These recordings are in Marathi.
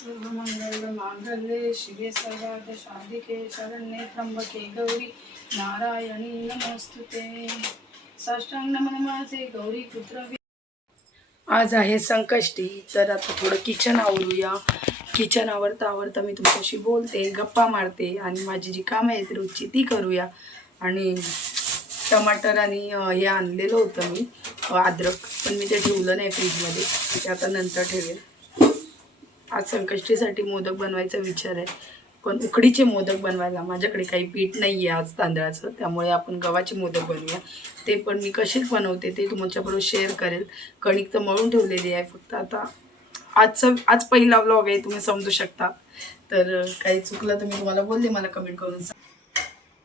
सर्वमंगल मांगल्ये शिवे सर्वार्थ साधिके शरण्ये त्र्यम्बके गौरी नारायणी नमस्तुते. साष्टांग नमन माझे गौरी पुत्र आज आहे संकष्टी तर आता थोडं किचन आवरूया. किचन आवडता आवडता मी तुमच्याशी बोलते गप्पा मारते आणि माझी जी कामं आहेत रोजची ती करूया. आणि टमाटर आणि हे आणलेलं होतं मी अद्रक पण मी ते ठेवलं नाही फ्रीजमध्ये. ते आता नंतर ठेवेल. आज संकष्टीसाठी मोदक बनवायचा विचार आहे. पण उकडीचे मोदक बनवायला माझ्याकडे काही पीठ नाही आहे आज तांदळाचं त्यामुळे आपण गव्हाचे मोदक बनवूया. ते पण मी कशीच बनवते ते तुमच्याबरोबर शेअर करेल. कणिक तर मळून ठेवलेली आहे फक्त आता. आजचं आज पहिला व्लॉग आहे तुम्ही समजू शकता. तर काही चुकलं तर मी तुम्हाला बोलले मला कमेंट करून सांग.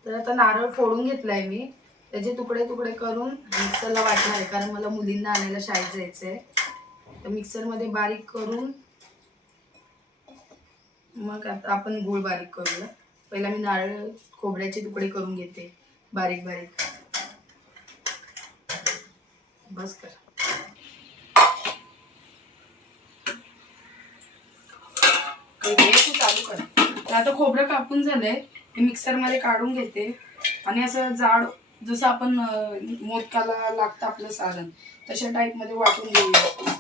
तर आता नारळ फोडून घेतला आहे मी. त्याचे तुकडे तुकडे करून मिक्सरला वाटणार आहे कारण मला मुलींना आणायला शाळेत जायचं आहे तर मिक्सरमध्ये बारीक करून मग आता आपण गूळ बारीक करूया. पहिला मी नारळ खोबऱ्याचे तुकडे करून घेते. बारीक बारीक. बस कर. चालू कर. तर आता खोबरं कापून झालंय. हे मिक्सरमध्ये काढून घेते. आणि असं जाड जसं आपण मोदकाला लागतं आपलं सारण तशा टाईपमध्ये वाटून घेऊया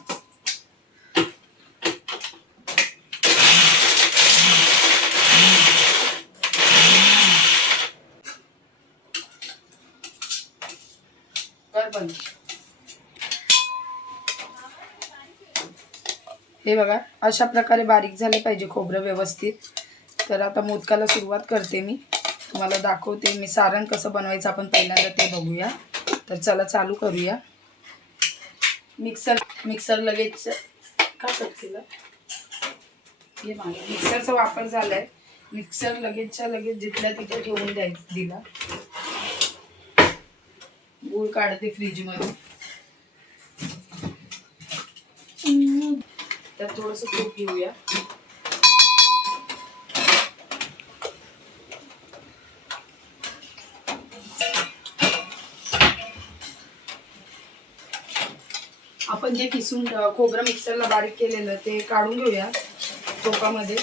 कर बंद हे बघा अशा प्रकारे बारीक झाले पाहिजे खोबरं व्यवस्थित. तर आता मोदकाला सुरुवात करते मी. तुम्हाला दाखवते मी सारण कसं बनवायचं आपण पहिल्यांदा ते बघूया. तर चला चालू करूया. मिक्सर मिक्सर लगेच का कट केलं? हे मागे. मिक्सरचा वापर झाला आहे मिक्सर लगेचच्या लगेच जिथल्या तिथे ठेवून द्यायचं दिला. गूळ काढते फ्रीजमध्ये. त्यात थोडंसं तूप घेऊया. आपण जे किसून खोबरं मिक्सरला बारीक केलेलं ते काढून घेऊया टोकामध्ये.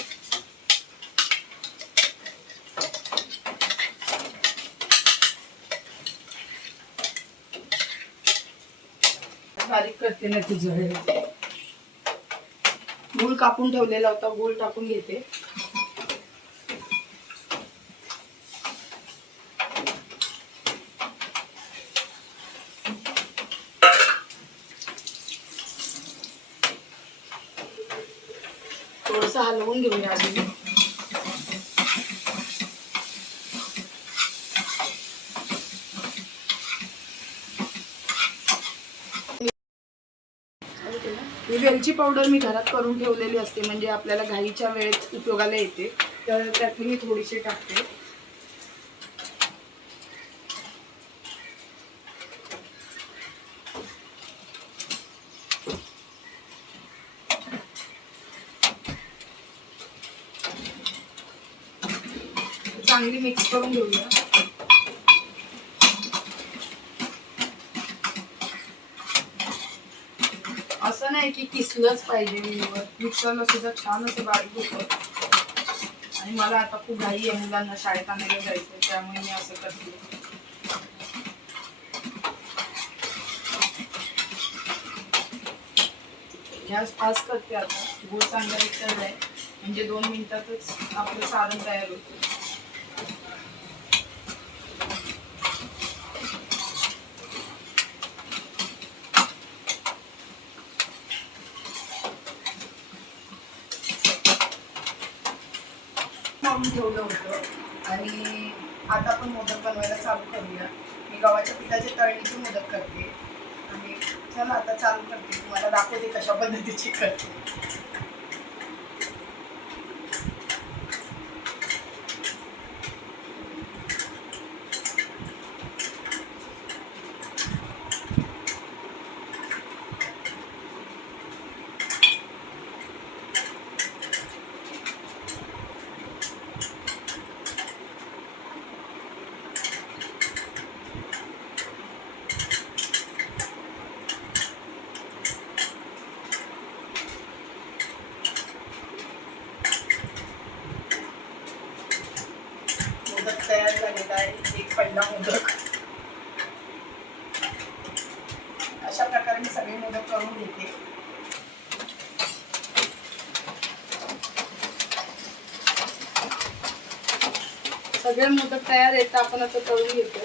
बारीक करते ना तुझं हे गूळ कापून ठेवलेला होता गूळ टाकून घेते. थोडस हलवून घेऊया आधी. मिरची पावडर मी घरात करून ठेवलेली असते म्हणजे आपल्याला घाईच्या वेळेत उपयोगाला येते. तर त्यातली मी थोडीशी टाकते. चांगली मिक्स करून घेऊया असं नाही की किसलंच पाहिजे मीवर मिक्सरला सुद्धा छान असं बारीक होतं आणि मला आता खूप घाई आहे मुलांना शाळेत आणायला जायचं त्यामुळे मी असं करते. गॅस फास्ट करते आता. गोड चांगला विचारला आहे म्हणजे दोन मिनिटातच आपलं सारण तयार होतं. लावून ठेवलं होतं. आणि आता आपण मोदक बनवायला चालू करूया. मी गव्हाच्या पिठाचे तळणीची मोदक करते. आणि चला आता चालू करते. तुम्हाला दाखवते कशा पद्धतीची करते. पहिला मोदक. अशा प्रकारे मी सगळे मोदक करून घेते. सगळे मोदक तयार आहेत आपण आता करून घेतो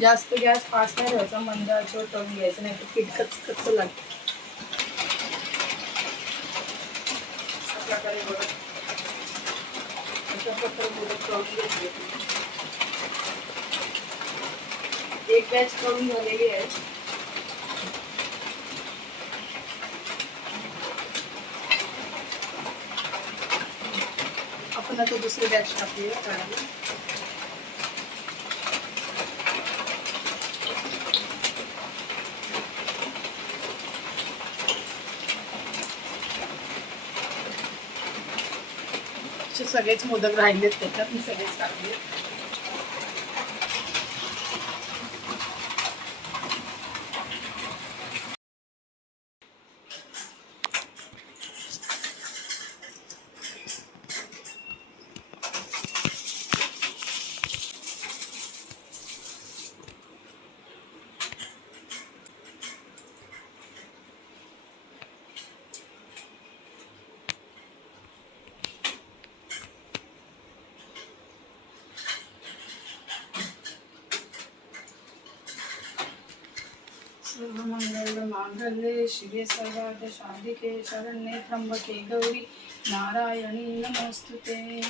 जास्त गॅस फास्ट नाही ठेवायचा मंद आचेवर तळून घ्यायचं नाही तर पीठ कच कच लागतं. अशा प्रकारे बघा. अशा प्रकारे मोदक तळून एक बॅच करून झालेली आहे. आपण आता दुसरी बॅच टाकूया कारण सगळेच मोदक राहिलेत त्याच्यात मी सगळेच टाकले सर्वमंगल मांगल्ये शिवे सर्वार्थ शांतिके शरण्ये त्र्यंबके गौरी नारायणी नमोस्तुते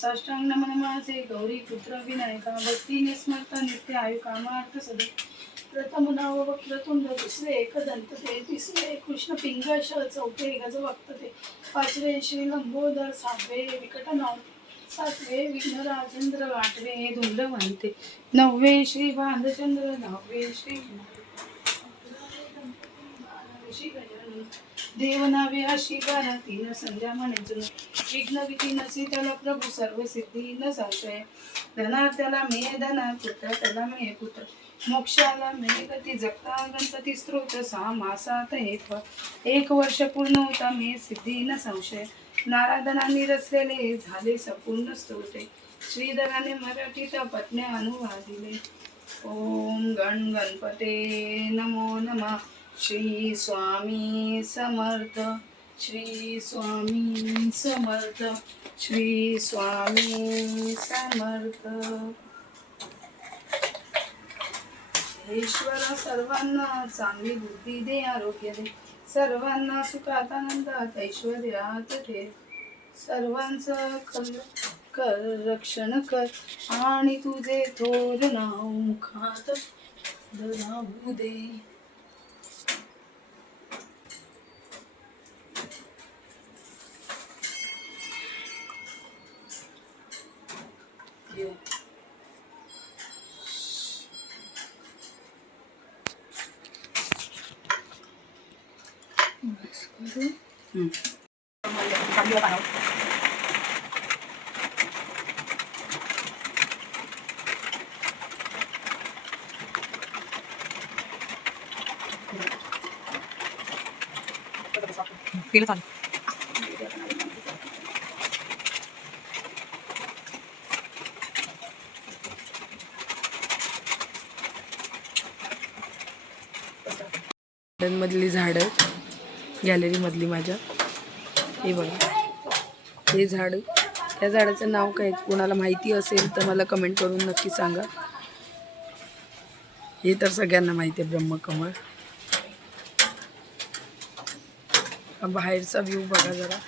साष्टांग नमन माझे गौरी पुत्र विनायका भक्तीने स्मर्त नित्य आयु कामार्थ सदे। प्रथम नाव वक्रतुंड दुसरे एक दंत ते तिसरे कृष्ण पिंगश चौथे गज वक्तते पाचवे श्री लंबोदर सहावे विकट नाव सातवे विघ्न राजेंद्र आठवे म्हणते नववे श्री बांधचंद्र नववे श्री देवनावे अशी बारा तीन संध्या म्हणायचं. विघ्न विधी नसी त्याला प्रभू सर्व सिद्धी न संशय. धना त्याला मे धना पुत्र त्याला मे पुत्र. मोक्षाला मे गती जगता गणपती स्त्रोत सहा मासात हे एक वर्ष पूर्ण होता मे सिद्धी न संशय. नाराधनांनी रचलेले झाले संपूर्ण स्तोत्रे श्रीधराने मराठीत पत्न्या अनुवादिले ओम गण गणपते नमो नमः. श्री स्वामी समर्थ श्री स्वामी समर्थ श्री स्वामी समर्थ. ईश्वर सर्वांना चांगली बुद्धी दे आरोग्य दे. सर्वांना सुखात आनंदात ऐश्वर्यात ठेव. सर्वांचं कल कर रक्षण कर आणि तुझे थोर नाव मुखात राहू दे. केलं चालेल मधली झाडं. गॅलरीमधली माझ्या. हे बघा. हे झाड. त्या झाडाचं नाव काय? कोणाला माहिती असेल तर मला कमेंट करून नक्की सांगा. हे तर सगळ्यांना माहिती आहे ब्रह्मकमळ. बाहेरचा व्ह्यू बघा जरा.